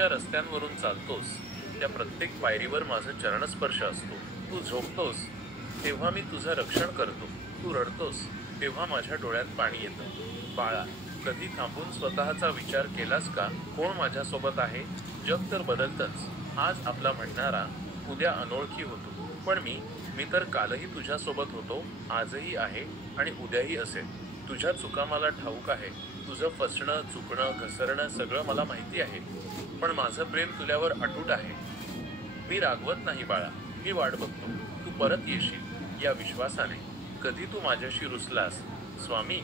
ज्या रस्त्यांवरून चालतोस त्या प्रत्येक पायरीवर माझा चरणस्पर्श असतो. तू झोपतोस तेव्हा मी तुझं रक्षण करतो. तू रडतोस तेव्हा माझ्या डोळ्यात पाणी येतं. बाळा, कधी थांबून स्वतःचा विचार केलास का, कोण माझ्यासोबत आहे? जग तर बदलतंच. आज आपला म्हणणारा उद्या अनोळखी होतो, पण मी तर कालही तुझ्यासोबत होतो, आजही आहे आणि उद्याही असेल. तुझ्या चुका मला ठाऊक आहे. तुझं फसणं, चुकणं, घसरणं सगळं मला माहिती आहे. पण माझं प्रेम तुझ्यावर अटूट आहे. मी रागवत नाही बाळा, मी वाट बघतो. तू परत येशील या विश्वासाने. कधी तू माझ्याशी रुसलास, स्वामी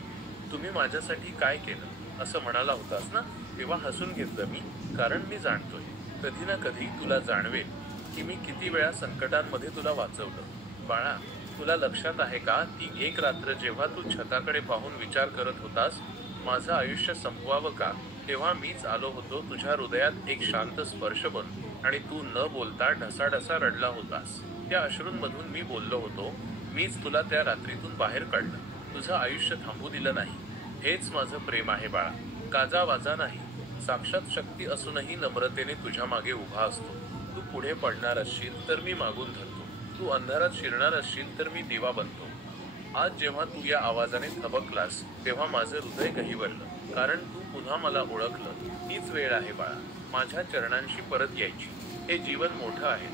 तुम्ही माझ्यासाठी काय केलं असं म्हणाला होतास ना, तेव्हा हसून घेतलं मी, कारण मी जाणतोय कधी ना कधी तुला जाणवेल की मी किती वेळा संकटांमध्ये तुला वाचवलं. बाळा, तुला लक्षात आहे का ती एक रात्र जेव्हा तू छताकडे पाहून विचार करत होतास माझं आयुष्य संपवावं का, तेव्हा मीच आलो होतो तुझ्या हृदयात एक शांत स्पर्श बनून, आणि तू न बोलता ढसाढसा रडला होतास. त्या अश्रूंमधून मी बोललो होतो, मीच तुला त्या रात्रीतून बाहेर काढलं, तुझं आयुष्य थांबू दिलं नाही. हेच माझं प्रेम आहे बाळा, गाजावाजा नाही. साक्षात शक्ती असूनही नम्रतेने तुझ्या मागे उभा असतो. तू पुढे पडणार असशील तर मी मागून धरतो. तू अंधारात शिरणार असशील तर मी दिवा बनतो. आज जेव्हा तू या आवाजाने थबकलास तेव्हा माझं हृदय गहिवरलं, कारण तू पुन्हा मला ओळखलं. हीच वेळ आहे बाळा, माझ्या चरणांशी परत यायची. हे जीवन मोठं आहे,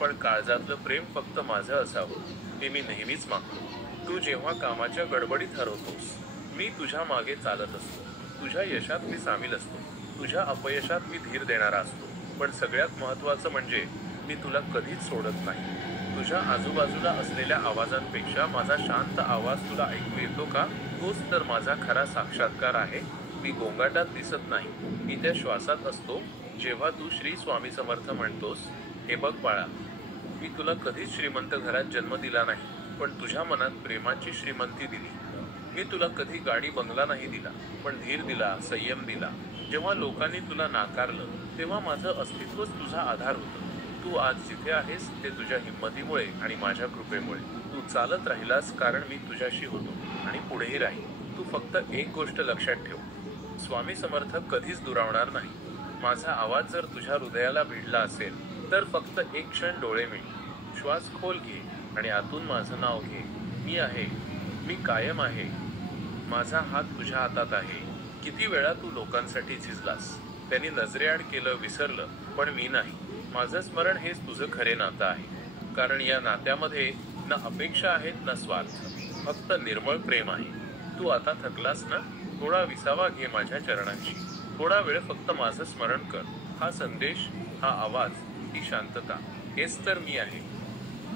पण काळजातलं प्रेम फक्त माझं असावं हे मी नेहमीच मागतो. तू जेव्हा कामाच्या गडबडीत हरवतोस, मी तुझ्या मागे चालत असतो. तुझ्या यशात मी सामील असतो, तुझ्या अपयशात मी धीर देणारा असतो. पण सगळ्यात महत्त्वाचं म्हणजे मी तुला कधीच सोडत नाही. तुझ्या आजूबाजूला असलेल्या आवाजांपेक्षा माझा शांत आवाज तुला ऐकू येतो का? तोच तर माझा खरा साक्षात्कार आहे. मी गोंगाटात दिसत नाही, मी त्या श्वासात असतो. जेव्हा तू श्री स्वामी समर्थ म्हणतोस, हे बघ बाळा, मी तुला कधीच श्रीमंत घरात जन्म दिला नाही, पण तुझ्या मनात प्रेमाची श्रीमंती दिली. मी तुला कधी गाडी बंगला नाही दिला, पण धीर दिला, संयम दिला. जेव्हा लोकांनी तुला नाकारलं तेव्हा माझं अस्तित्वच तुझा आधार होतं. तू आज जिथे आहेस ते तुझ्या हिंमतीमुळे आणि माझ्या कृपेमुळे. तू चालत राहिलास कारण मी तुझ्याशी होतो आणि पुढेही राहील. तू फक्त एक गोष्ट लक्षात ठेव, स्वामी समर्थ कधीच दुरावणार नाही. माझा आवाज जर तुझ्या हृदयाला भिडला असेल तर फक्त एक क्षण डोळे मिळ, श्वास खोल घे आणि आतून माझं नाव घे. मी आहे, मी कायम आहे, माझा हात तुझ्या हातात आहे. किती वेळा तू लोकांसाठी झिजलास, त्यांनी नजरेआड केलं, विसरलं, पण मी नाही. माझं स्मरण हेच तुझं खरे नातं आहे, कारण या नात्यामध्ये ना अपेक्षा आहेत ना स्वार्थ, फक्त निर्मळ प्रेम आहे. तू आता थकलास ना, थोडा विसावा घे माझ्या चरणांशी. थोडा वेळ फक्त माझं स्मरण कर. हा संदेश, हा आवाज, ही शांतता, हेच तर मी आहे.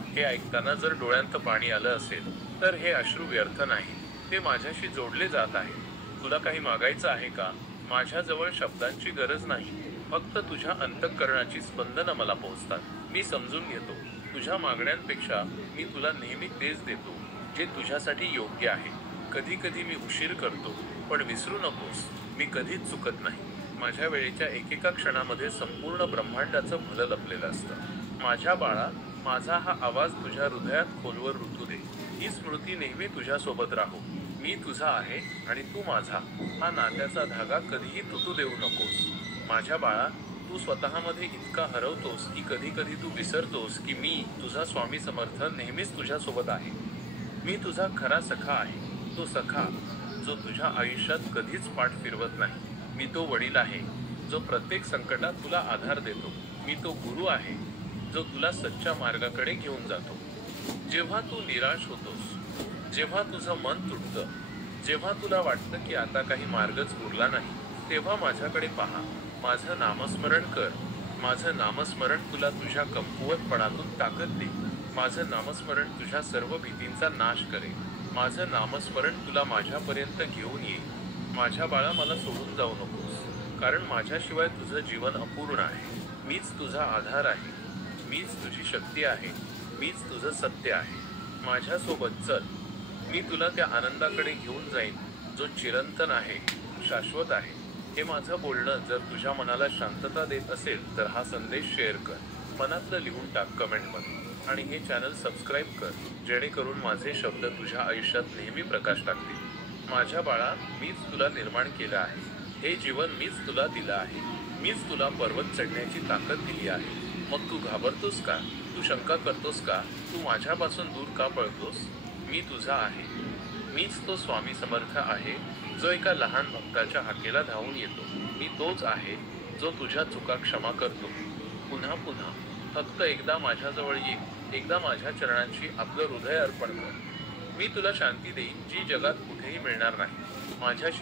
हे ऐकताना जर डोळ्यांत पाणी आलं असेल तर हे अश्रू व्यर्थ नाही, ते माझ्याशी जोडले जात आहे. तुला काही मागायचं आहे का? माझ्याजवळ शब्दांची गरज नाही, फक्त तुझ्या अंतःकरणाची स्पंदनं मला पोहोचतात. मी समजून घेतो. तुझ्या मागण्यांपेक्षा मी तुला नेहमी तेच देतो जे तुझ्यासाठी योग्य आहे. कधी कधी मी उशीर करतो, पण विसरू नकोस, मी कधीच चुकत नाही. माझ्या वेळेच्या एकेका क्षणामध्ये संपूर्ण ब्रह्मांडाचं भलं लपलेलं असतं. माझ्या बाळा, माझा हा आवाज तुझ्या हृदयात खोलवर रुतू दे. ही स्मृती नेहमी तुझ्यासोबत राहो. मी तुझा आहे आणि तू माझा. हा नात्याचा धागा कधीही तुटू देऊ नकोस. माझ्या बाळा, तू स्वतःमध्ये इतका हरवतोस की कधी कधी तू विसरतोस की मी तुझा स्वामी समर्थ नेहमीच तुझ्यासोबत आहे. मी तुझा खरा सखा आहे, तो सखा जो तुझ्या आयुष्यात कधीच पाठ फिरवत नाही. मी तो वडील आहे जो प्रत्येक संकटात तुला आधार देतो. मी तो गुरु आहे जो तुला सच्च्या मार्गाकडे घेऊन जातो. जेव्हा तू निराश होतोस, जेव्हा तुझं मन तुटतं, जेव्हा तुला वाटतं की आता काही मार्गच उरला नाही, तेव्हा माझ्याकडे पहा. माझं नामस्मरण कर. माझं नामस्मरण तुला तुझ्या कमकुवतपणातून ताकद दे. माझं नामस्मरण तुझ्या सर्व भीतींचा नाश करेल. माझं नामस्मरण तुला माझ्यापर्यंत घेऊन येईल. माझ्या बाळा, मला सोडून जाऊ नकोस, कारण माझ्याशिवाय तुझं जीवन अपूर्ण आहे. मीच तुझा आधार आहे, मीच तुझी शक्ती आहे, मीच तुझं सत्य आहे. माझ्यासोबत चल, मी तुला त्या आनंदाकडे घेऊन जाईन जो चिरंतन आहे, शाश्वत आहे. हे माझं बोलणं जर तुझ्या मनाला शांतता देत असेल तर हा संदेश शेअर कर, मनातलं लिहून टाक कमेंटमध्ये, आणि हे चॅनल सबस्क्राईब कर, जेणेकरून माझे शब्द तुझ्या आयुष्यात नेहमी प्रकाश टाकतील. माझ्या बाळा, मीच तुला निर्माण केलं आहे, हे जीवन मीच तुला दिलं आहे. मीच तुला पर्वत चढण्याची ताकद दिली आहे. मग तू घाबरतोस का? तू शंका करतोस का? तू माझ्यापासून दूर का पळतोस? मी तुझा आहे. मीच तो स्वामी समर्थ आहे, जो एका लहान भक्ताच्या हाकेला धावून येतो. मी तोच आहे, जो तुझ्या चुका क्षमा करतो. पुन्हा पुन्हा. फक्त एकदा माझ्याजवळ ये. एकदा माझ्या चरणांशी आपलं हृदय अर्पण कर. मी तुला शांती देईन, जी जगात कुठेही मिळणार नाही. माझ्याशी